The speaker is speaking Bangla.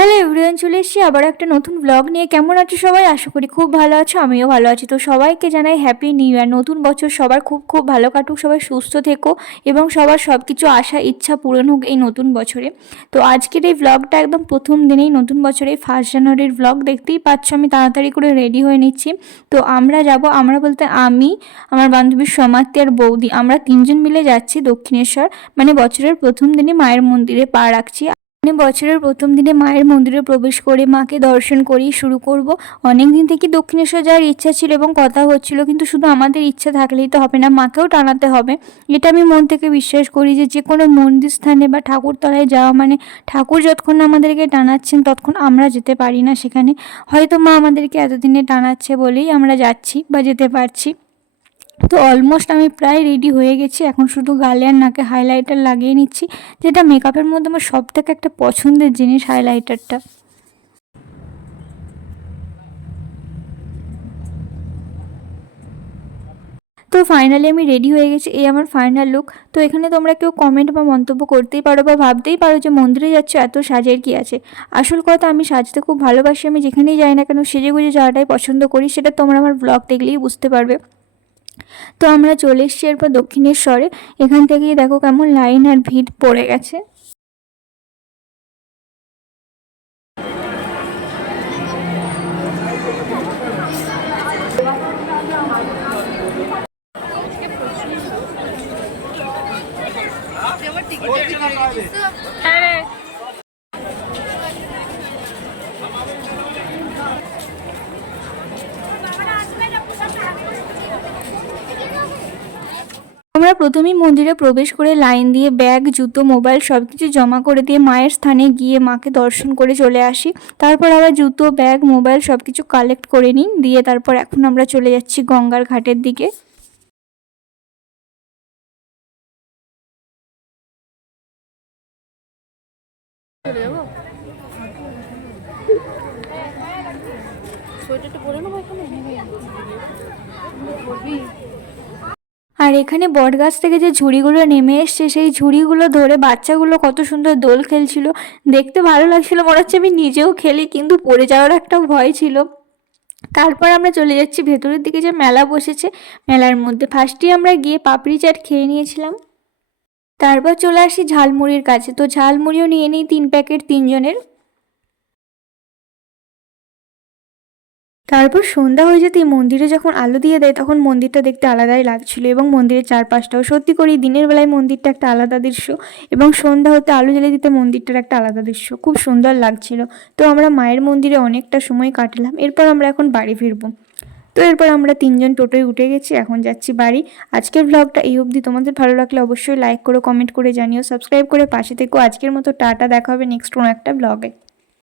হ্যালো এভরিওয়ান, চলে এসেছি আবার একটা নতুন ব্লগ নিয়ে। কেমন আছো সবাই? আশা করি খুব ভালো আছো, আমিও ভালো আছি। তো সবাইকে জানাই হ্যাপি নিউ ইয়ার নতুন বছর সবার খুব খুব ভালো কাটুক, সবাই সুস্থ থেকো এবং সবার সব কিছু আশা, ইচ্ছা পূরণ হোক এই নতুন বছরে। তো আজকের এই ব্লগটা একদম প্রথম দিনেই নতুন বছরে ফার্স্ট জানুয়ারির ব্লগ দেখতেই পাচ্ছ, আমি তাড়াতাড়ি করে রেডি হয়ে নিচ্ছি। তো আমরা যাব, আমরা বলতে আমি, আমার বান্ধবীর সমাপ্তি আর বৌদি। আমরা তিনজন মিলে যাচ্ছি দক্ষিণেশ্বর। মানে বছরের প্রথম দিনে মায়ের মন্দিরে পা রাখছি। মানে বছরের প্রথম দিনে মায়ের মন্দিরে প্রবেশ করে মাকে দর্শন করেই শুরু করব। অনেক দিন থেকে দক্ষিণেশ্বর যাওয়ার ইচ্ছা ছিল এবং কথা হচ্ছিল, কিন্তু শুধু আমাদের ইচ্ছা থাকলেই তো হবে না, মাকেও টানাতে হবে। এটা আমি মন থেকে বিশ্বাস করি যে যে কোনো মন্দির স্থানে বা ঠাকুরতলায় যাওয়া মানে ঠাকুর যতক্ষণ আমাদেরকে টানাচ্ছেন, ততক্ষণ আমরা যেতে পারি না সেখানে। হয়তো মা আমাদেরকে এতদিনে টানাচ্ছে বলেই আমরা যাচ্ছি বা যেতে পারছি। তো অলমোস্ট আমি প্রায় রেডি হয়ে গেছি। এখন শুধু গালে আর নাকে হাইলাইটার লাগিয়ে নিচ্ছি, যেটা মেকআপের মধ্যে আমার সব থেকে একটা পছন্দের জিনিস হাইলাইটারটা তো ফাইনালি আমি রেডি হয়ে গেছি, এই আমার ফাইনাল লুক তো এখানে তোমরা কেউ কমেন্ট বা মন্তব্য করতেই পারো বা ভাবতেই পারো যে মন্দিরে যাচ্ছ, এত সাজের কি আছে। আসল কথা আমি সাজতে খুব ভালোবাসি, আমি যেখানেই যাই না কেন সেজে গুজে যাওয়াটাই পছন্দ করি, সেটা তোমরা আমার ব্লগ দেখলেই বুঝতে পারবে। তো আমরা চলে এসেছি এরপর দক্ষিণেশ্বরে। এখান থেকেই দেখো কেমন লাইন আর ভিড় পড়ে গেছে। আমরা প্রথমেই মন্দিরে প্রবেশ করে লাইন দিয়ে ব্যাগ, জুতো, মোবাইল সব কিছু জমা করে দিয়ে মায়ের স্থানে গিয়ে মাকে দর্শন করে চলে আসি। তারপর আবার জুতো, ব্যাগ, মোবাইল সব কিছু কালেক্ট করে নিই। দিয়ে তারপর এখন আমরা চলে যাচ্ছি গঙ্গার ঘাটের দিকে। আর এখানে বটগাছ থেকে যে ঝুড়িগুলো নেমে এসছে, সেই ঝুড়িগুলো ধরে বাচ্চাগুলো কত সুন্দর দোল খেলছিল। দেখতে ভালো লাগছিল, মনে হচ্ছে আমি নিজেও খেলি, কিন্তু পড়ে যাওয়ার একটা ভয় ছিল। তারপর আমরা চলে যাচ্ছি, ভেতরের দিকে যে মেলা বসেছে, মেলার মধ্যে। ফার্স্টেই আমরা গিয়ে পাপড়ি চাট খেয়ে নিয়েছিলাম। তারপর চলে আসি ঝালমুড়ির কাছে। তো ঝালমুড়িও নিয়ে নিই, তিন প্যাকেট তিনজনের। তারপর সন্ধ্যা হয়ে যেতেই মন্দিরে যখন আলো দিয়ে দেয়, তখন মন্দিরটা দেখতে আলাদাই লাগছিল এবং মন্দিরের চারপাশটাও। সত্যি করেই দিনের বেলায় মন্দিরটা একটা আলাদা দৃশ্য এবং সন্ধ্যা হতে আলো জ্বেলে দিতে মন্দিরটার একটা আলাদা দৃশ্য। খুব সুন্দর লাগছিল। তো আমরা মায়ের মন্দিরে অনেকটা সময় কাটালাম। এরপর আমরা এখন বাড়ি ফিরবো। তো এরপর আমরা তিনজন টোটোয় উঠে গেছি, এখন যাচ্ছি বাড়ি। আজকের ব্লগটা এই অবধি। তোমাদের ভালো লাগলে অবশ্যই লাইক করো কমেন্ট করে জানিও। সাবস্ক্রাইব করে পাশে থেকো। আজকের মতো টাটা। দেখা হবে নেক্সট কোনো একটা ব্লগে